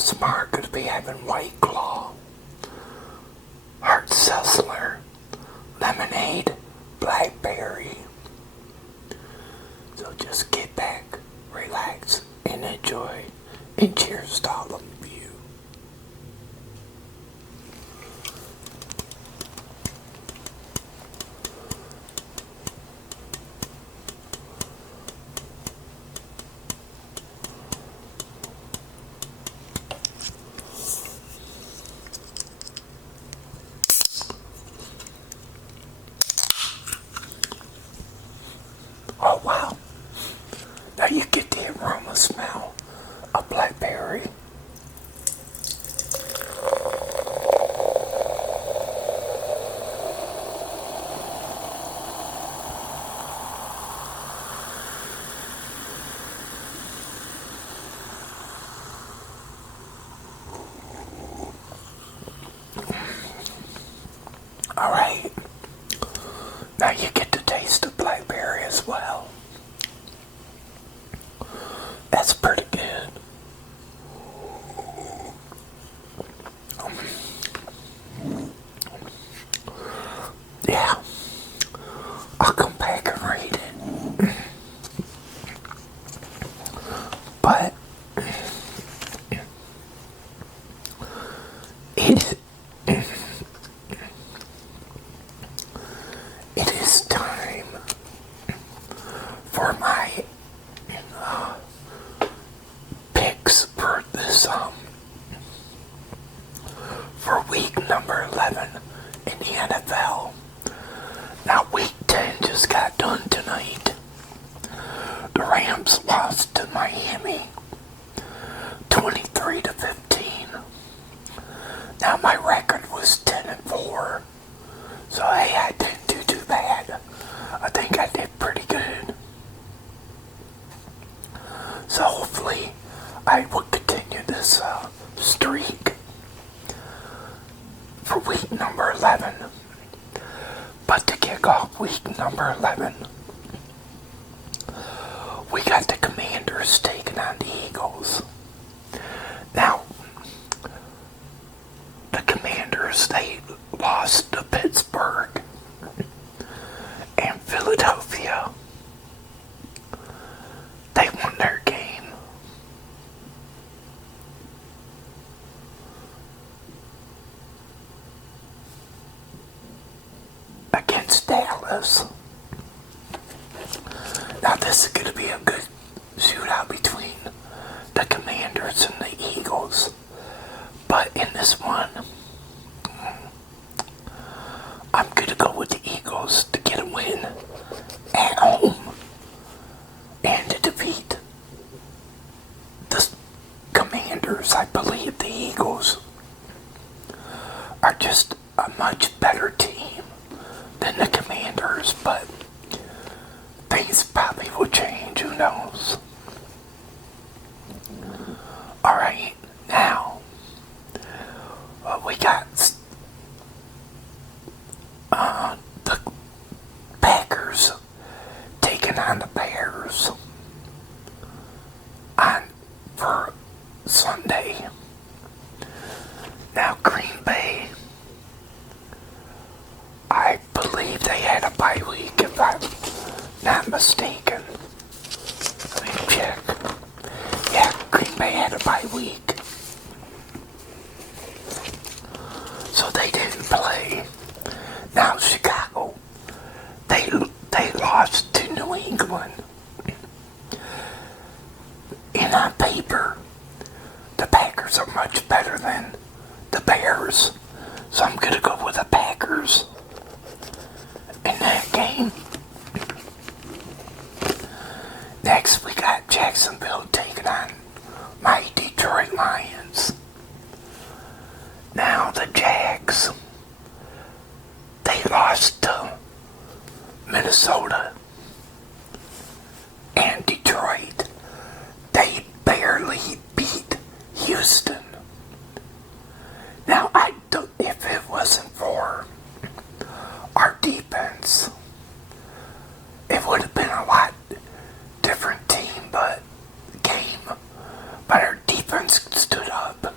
rest of mine are going to be having White Claw, Hard Seltzer, Lemonade, Blackberry. So just get back, relax, and enjoy. And cheers to all of you. Oh wow. Now you get the aroma smell of blackberry. Alright. Now you get the taste of blackberry as well. That's pretty good. Yeah. I'll come back and read it. But it is time for my picks for this for week number 11 in the NFL. Now week 10 just got done tonight. The Rams lost to Miami 23-15. Now my record was 10-4. So hey, I didn't do too bad. I think I did pretty good. So hopefully I will continue this streak for week number 11. But to kick off week number 11, we got the Commanders taking on the Eagles. Now, the Commanders, they lost to Pittsburgh and Philadelphia. They won their game. Against Dallas. Now this is going to be a good shootout between the Commanders and the Eagles. But in this one, I'm going to go with the Eagles to get a win at home and to defeat the Commanders. I believe the Eagles are just a much better team than the Commanders, but things probably will change, who knows. Alright, now we got the Packers taking on the Bears on for Sunday. Now Green Bay, I believe they had a bye week if I'm not mistaken. Let me check. Yeah, Green Bay had a bye week. So they didn't play. Now Chicago, they lost to New England. And on paper, the Packers are much better than the Bears. So I'm going to go with the Packers in that game. Next, we got Jacksonville taking on my Detroit Lions. Now, the Jags, they lost to Minnesota and Detroit. They barely beat Houston. Now, I don't, if it wasn't for our defense, it would have been a lot different team, but game. But our defense stood up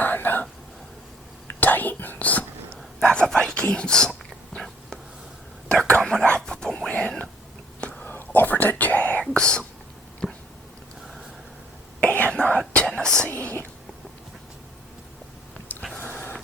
on the Titans. Now the Vikings, they're coming off of a win over the Jags. And Tennessee,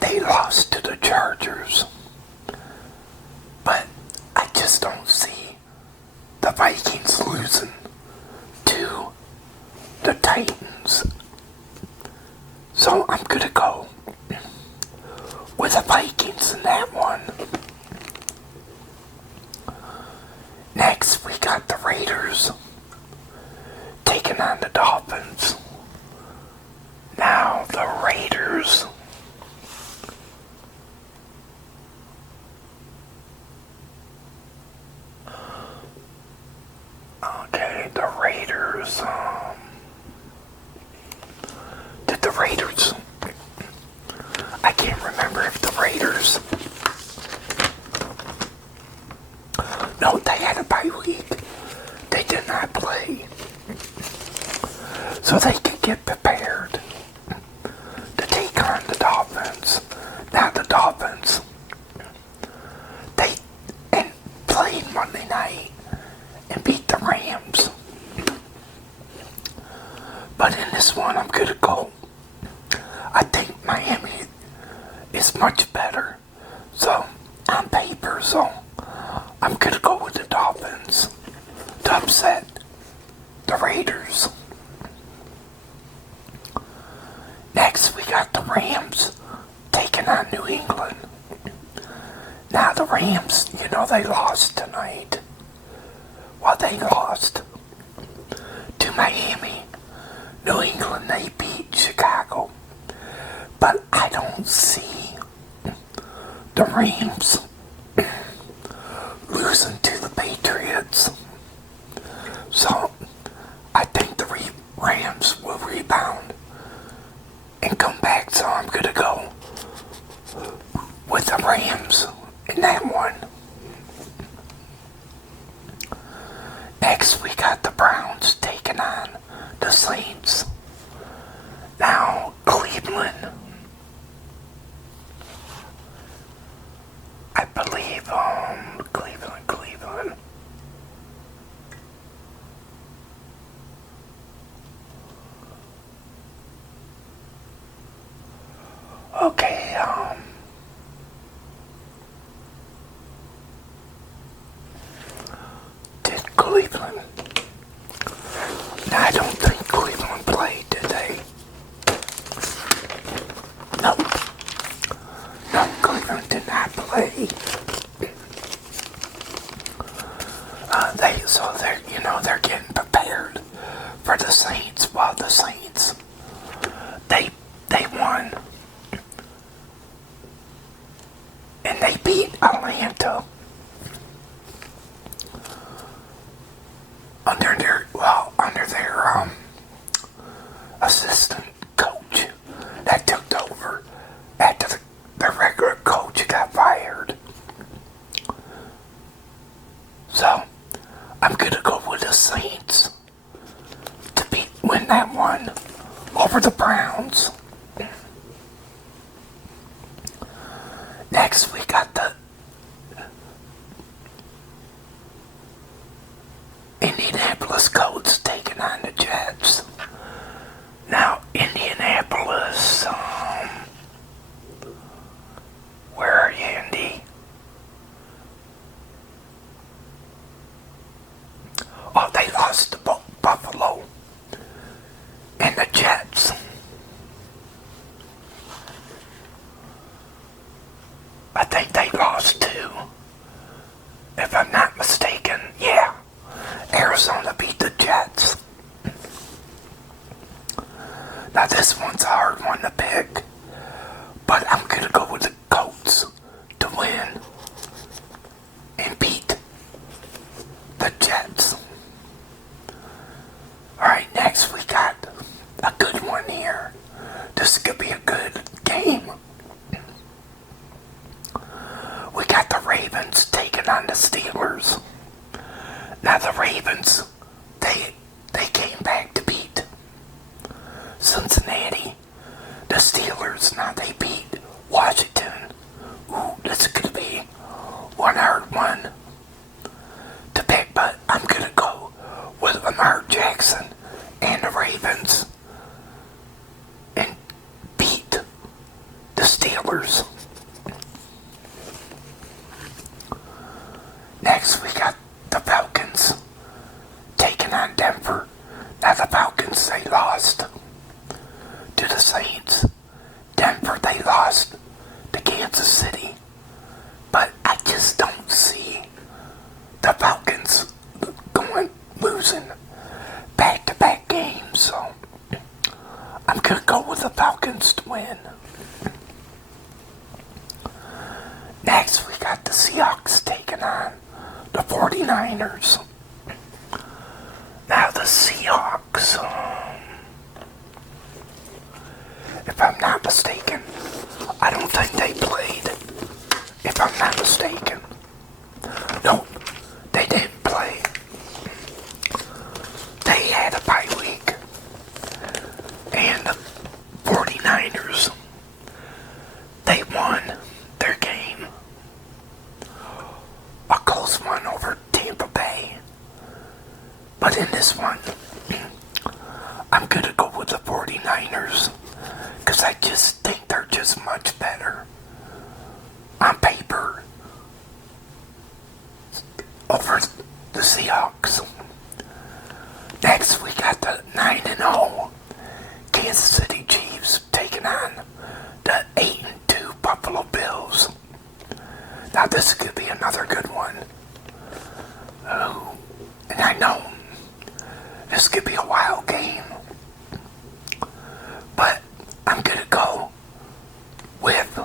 they lost to the Chargers. But I just don't see the Vikings losing to the Titans. So I'm going to go with the Vikings in that one. Next, we got the Raiders taking on the Dolphins. Now, the Raiders. Okay, the Raiders. Did the Raiders? I can't remember if the Raiders. No, they had a bye week. They did not play. So they could get prepared to take on the Dolphins. Now the Dolphins, they played Monday night and beat the Rams. But in this one, I'm going to go. I think Miami is much better. So, on paper, I'm going to go with the Dolphins to upset the Raiders. Next, we got the Rams taking on New England. Now, the Rams, they lost tonight. Well, they lost to Miami. New England, they beat Chicago. But I don't see the Rams losing to the Patriots. So, I think the Rams will rebound and come back. So, I'm going to go with the Rams in that one. Next, we got the Browns taking on the Saints. Now, Cleveland, I believe, Cleveland. Okay, did Cleveland? No, I don't think Cleveland played, did they? No. No, Cleveland did not play. They're getting prepared for the Saints. Well, the Saints, they won. And they beat Atlanta under their assistant coach that took over after the regular coach got fired. So, I'm going to go with the Saints to win that one over the Browns. Next, we got the Indianapolis Colts taking on the Jets. Now, Indianapolis, where are you, Indy? Oh, they lost to Buffalo and the Jets. I think they lost too, if I'm not mistaken. Yeah, Arizona beat the Jets. Now this one's a hard one to pick, but I'm going to go with the Colts to win and beat the Jets. Alright, next we got a good one here. This could be a good game. We got the Ravens taking on the Steelers. Now the Ravens, they came back to beat Cincinnati. The Steelers Steelers. Now they beat Washington. Ooh, this is going to be one hard one to pick, but I'm going to go with Lamar Jackson and the Ravens and beat the Steelers. Next, we got the Falcons taking on Denver. Now the Falcons, they lost to the Saints. Denver, they lost to Kansas City. But I just don't see the Falcons losing back-to-back games. So I'm going to go with the Falcons to win. Next, we got the Seahawks taking on the 49ers. Now the Seahawks, if I'm not mistaken, I don't think they played. If I'm not mistaken. Nope, they didn't play. They had a bye week. And the 49ers, they won their game. A close one over Tampa Bay. But in this one, I'm going to go with the 49ers because I just think they're just much better on paper over the Seahawks. Next, we got the 9-0 Kansas City Chiefs taking on the 8-2 Buffalo Bills. Now this could be another good one. Oh, and I know this could be a wild game, but I'm going to go with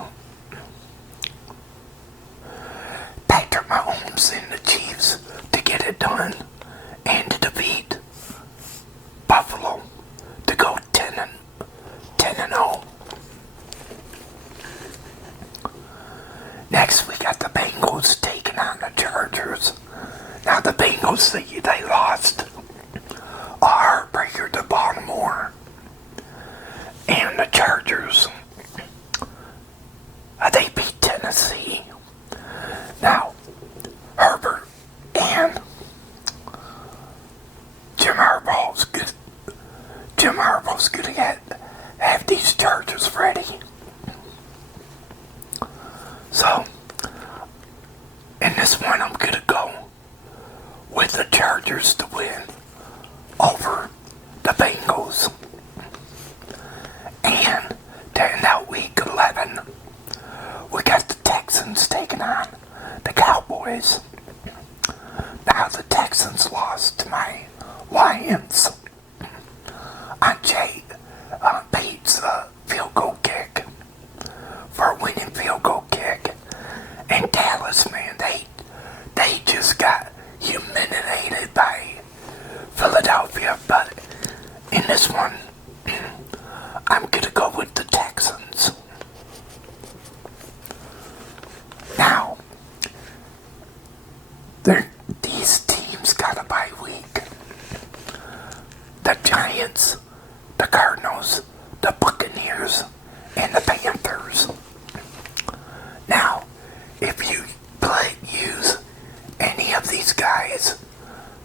Patrick Mahomes and the Chiefs to get it done and to defeat Buffalo to go 10-0. Next, we got the Bengals taking on the Chargers. Now the Bengals, they lost a heartbreaker to Baltimore. And the Chargers, they beat Tennessee. Now, Herbert and Jim Harbaugh's good. Jim Harbaugh's good to have these Chargers ready. So, in this one, I'm going to go with the Chargers to win over the Bengals. And to end out week 11, we got the Texans taking on the Cowboys. Now the Texans lost to my Lions on Jay Bates' field goal kick for a winning field goal kick. And Dallas, man, they just got humiliated by Philadelphia. But in this one, I'm going to go with the Texans. Now, these teams got a bye week. The Giants, the Cardinals, the Buccaneers, and the Panthers. Now, if you use any of these guys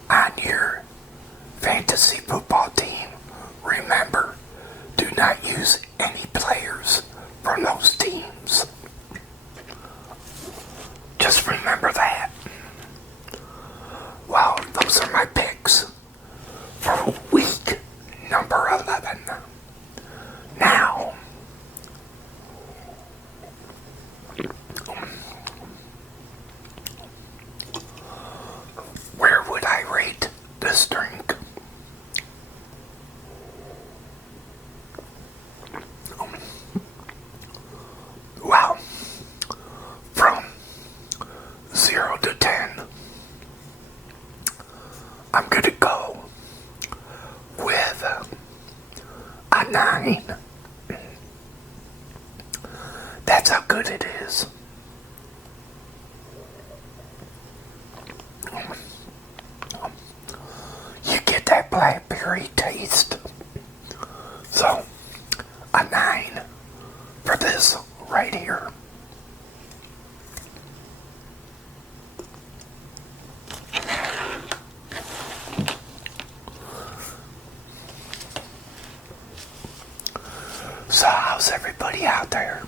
on your fantasy football team, remember, do not use any players from those teams. Just remember that. Well, those are my picks for week number 11. Now, where would I rate this drink? Well, from 0 to 10, I'm going to go with a 9. That's how good it is. You get that blackberry taste. So, a 9 everybody out there.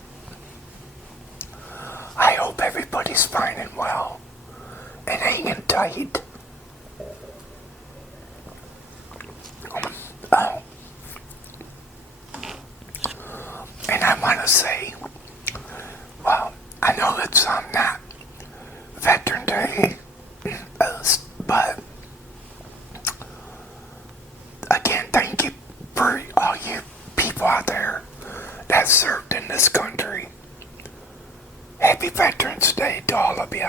I hope everybody's fine and well and hanging tight. Oh, and I want to say, well, I know it's not Veteran Day, but again, thank you for all you people out there that served in this country. Happy Veterans Day to all of you.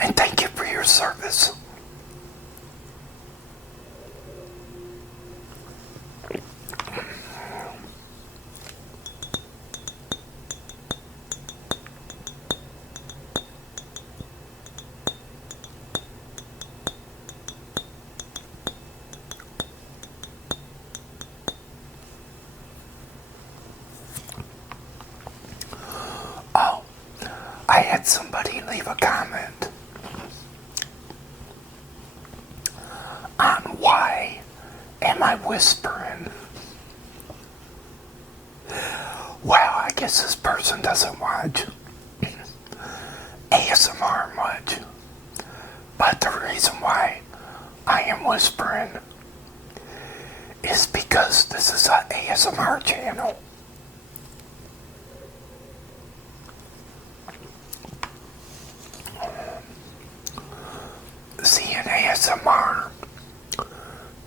And thank you for your service. Oh, I had somebody leave a comment on why am I whispering. Well, I guess this person doesn't watch ASMR much, but the reason why I am whispering is because this is an ASMR channel. See, in ASMR,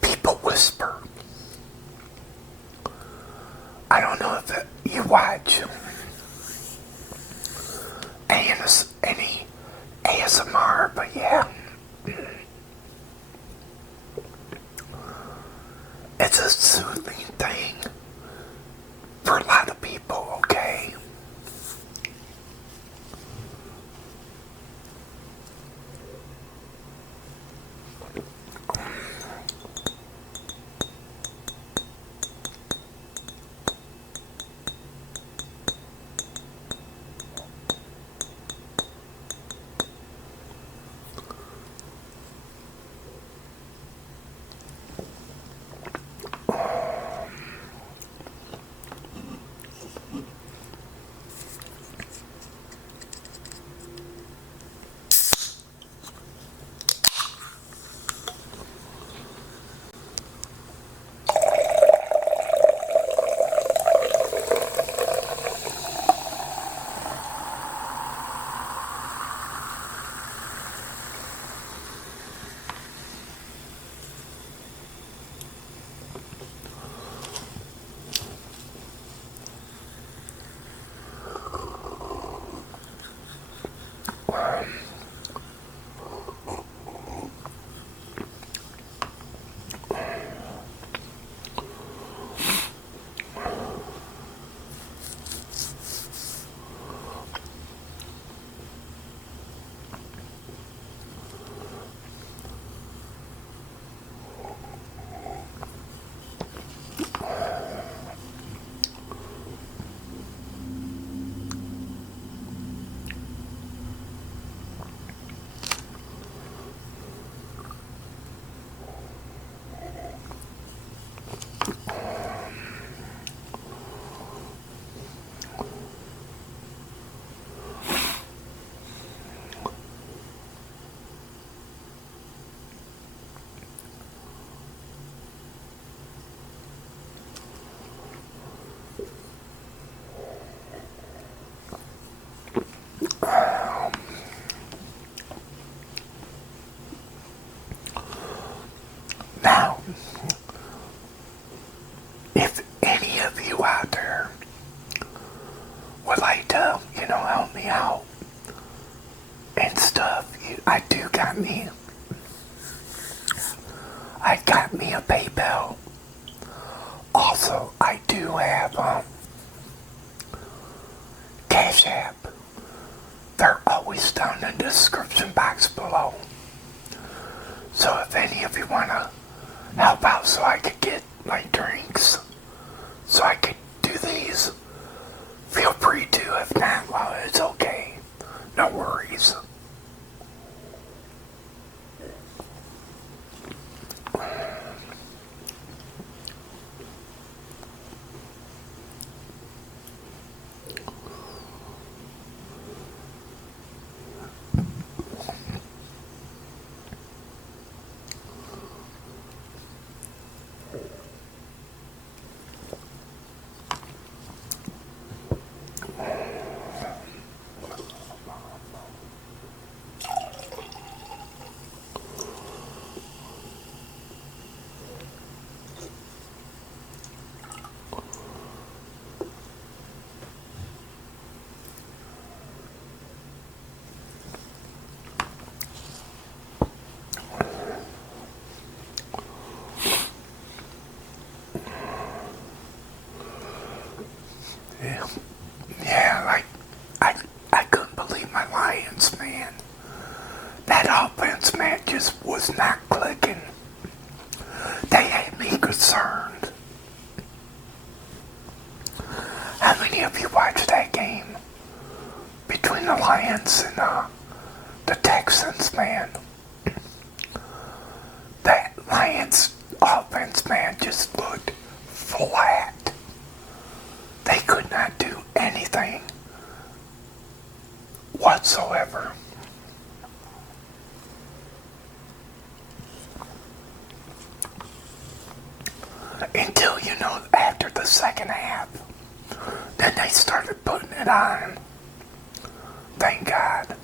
people whisper. I don't know if you watch any ASMR, but yeah. It's a soothing thing for a lot of people, okay? Now, if any of you out there would like to, help me out and stuff, I got me a PayPal. Also, I do have Cashapp. They're always down in the description box below. So if any of you want to help out so I could get my drinks, so I could do these, feel free to. If not, well, it's okay. No worries. Yeah, yeah, like I couldn't believe my Lions, man. That offense, man, just was not clicking. They had me concerned. How many of you watched that game between the Lions and the Texans, man? That Lions offense, man, just looked flat. They could not do anything whatsoever. Until, after the second half, then they started putting it on. Thank God.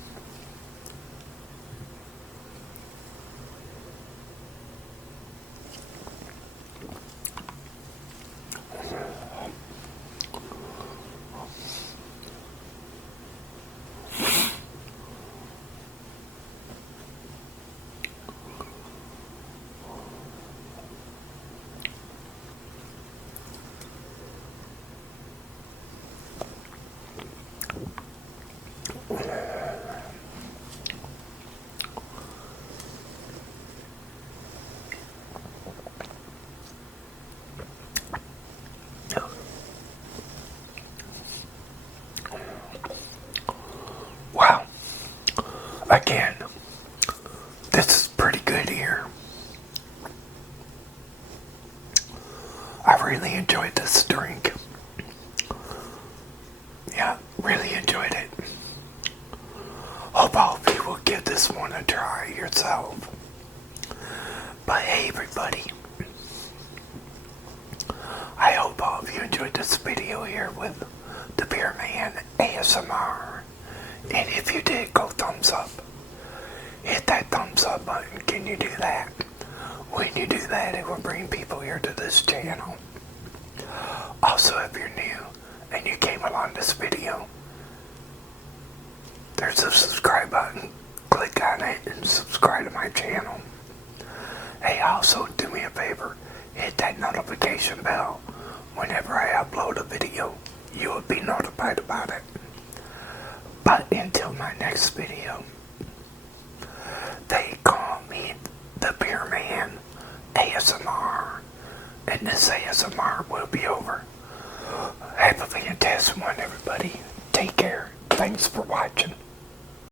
Wow. Again, this is pretty good here. I really enjoyed this drink. Yeah, really enjoyed it. Hope all of you will give this one a try yourself. But hey everybody, I hope all of you enjoyed this video here with the Beer Man ASMR. And if you did, go thumbs up. Hit that thumbs up button. Can you do that? When you do that, it will bring people here to this channel. Also, if you're new and you came along this video, there's a subscribe button. Click on it and subscribe to my channel. Hey, also do me a favor. Hit that notification bell. Whenever I upload a video, you will be notified about it. But until my next video, they call me the Beer Man ASMR. And this ASMR will be over. Have a fantastic one, everybody. Take care. Thanks for watching.